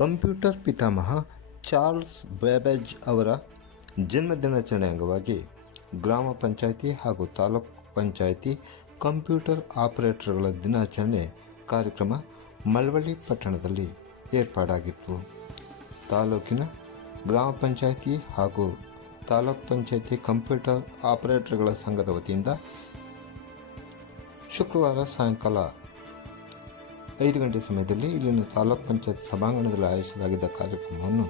Computer ಪಿತಾಮಹ Charles ಬೇಬೇಜ್ ಅವರ ಜನ್ಮದಿನಾಚರಣೆ ಅಂಗವಾಗಿ ಗ್ರಾಮ ಪಂಚಾಯಿತಿ ಹಾಗೂ ತಾಲೂಕು ಪಂಚಾಯಿತಿ ಕಂಪ್ಯೂಟರ್ ಆಪರೇಟರ್ಗಳ ದಿನಾಚರಣೆ ಕಾರ್ಯಕ್ರಮ ಮಳವಳ್ಳಿ ಪಟ್ಟಣದಲ್ಲಿ ಏರ್ಪಾಡಾಗಿತ್ತು. ತಾಲೂಕಿನ ಗ್ರಾಮ ಪಂಚಾಯಿತಿ ಹಾಗೂ ತಾಲೂಕು ಪಂಚಾಯಿತಿ ಕಂಪ್ಯೂಟರ್ ಆಪರೇಟರ್ಗಳ ಸಂಘದ ವತಿಯಿಂದ ಶುಕ್ರವಾರ ಸಾಯಂಕಾಲ 5 ಗಂಟೆ ಸಮಯದಲ್ಲಿ ಇಲ್ಲಿನ ತಾಲೂಕು ಪಂಚಾಯತ್ ಸಭಾಂಗಣದಲ್ಲಿ ಆಯೋಜಿಸಲಾಗಿದ್ದ ಕಾರ್ಯಕ್ರಮವನ್ನು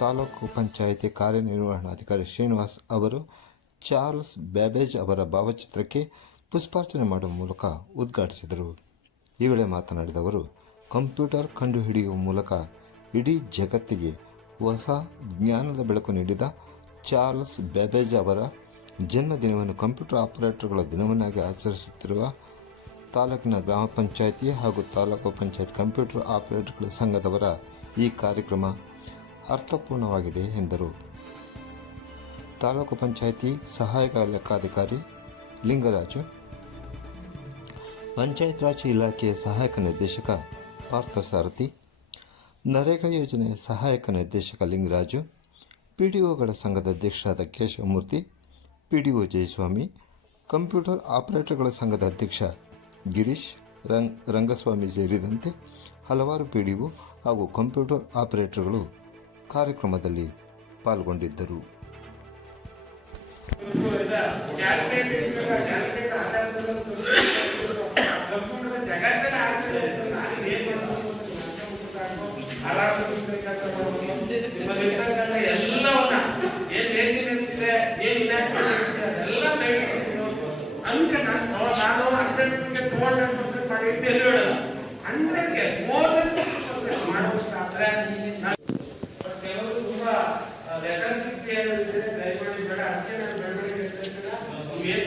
ತಾಲೂಕು ಪಂಚಾಯಿತಿ ಕಾರ್ಯನಿರ್ವಹಣಾಧಿಕಾರಿ ಶ್ರೀನಿವಾಸ್ ಅವರು ಚಾರ್ಲ್ಸ್ ಬೇಬೇಜ್ ಅವರ ಭಾವಚಿತ್ರಕ್ಕೆ ಪುಷ್ಪಾರ್ಚನೆ ಮಾಡುವ ಮೂಲಕ ಉದ್ಘಾಟಿಸಿದರು. ಈ ವೇಳೆ ಮಾತನಾಡಿದ ಅವರು, ಕಂಪ್ಯೂಟರ್ ಕಂಡುಹಿಡಿಯುವ ಮೂಲಕ ಇಡೀ ಜಗತ್ತಿಗೆ ಹೊಸ ಜ್ಞಾನದ ಬೆಳಕು ನೀಡಿದ ಚಾರ್ಲ್ಸ್ ಬೇಬೇಜ್ ಅವರ ಜನ್ಮದಿನವನ್ನು ಕಂಪ್ಯೂಟರ್ ಆಪರೇಟರ್ಗಳ ದಿನವನ್ನಾಗಿ ಆಚರಿಸುತ್ತಿರುವ ತಾಲೂಕಿನ ಗ್ರಾಮ ಪಂಚಾಯಿತಿ ಹಾಗೂ ತಾಲೂಕು ಪಂಚಾಯತ್ ಕಂಪ್ಯೂಟರ್ ಆಪರೇಟರ್ಗಳ ಸಂಘದವರ ಈ ಕಾರ್ಯಕ್ರಮ ಅರ್ಥಪೂರ್ಣವಾಗಿದೆ ಎಂದರು. ತಾಲೂಕು ಪಂಚಾಯಿತಿ ಸಹಾಯಕ ಲೆಕ್ಕಾಧಿಕಾರಿ ಲಿಂಗರಾಜು, ಪಂಚಾಯತ್ ರಾಜ್ ಇಲಾಖೆಯ ಸಹಾಯಕ ನಿರ್ದೇಶಕ ಪಾರ್ಥಸಾರಥಿ, ನರೇಗಾ ಯೋಜನೆಯ ಸಹಾಯಕ ನಿರ್ದೇಶಕ ಲಿಂಗರಾಜು, ಪಿಡಿಒಗಳ ಸಂಘದ ಅಧ್ಯಕ್ಷರಾದ ಕೇಶವಮೂರ್ತಿ, ಪಿಡಿಒ ಜಯಸ್ವಾಮಿ, ಕಂಪ್ಯೂಟರ್ ಆಪರೇಟರ್ಗಳ ಸಂಘದ ಅಧ್ಯಕ್ಷ ಗಿರೀಶ್ ರಂಗಸ್ವಾಮಿ ಸೇರಿದಂತೆ ಹಲವಾರು ಪಿಡಿಒ ಹಾಗೂ ಕಂಪ್ಯೂಟರ್ ಆಪರೇಟರ್ಗಳು ಕಾರ್ಯಕ್ರಮದಲ್ಲಿ ಪಾಲ್ಗೊಂಡಿದ್ದರು. ದಯಮಾಡಿ ಬೇಡ, ಅದಕ್ಕೆ ನಾನು ಬೆಳವಣಿಗೆ ಏನ್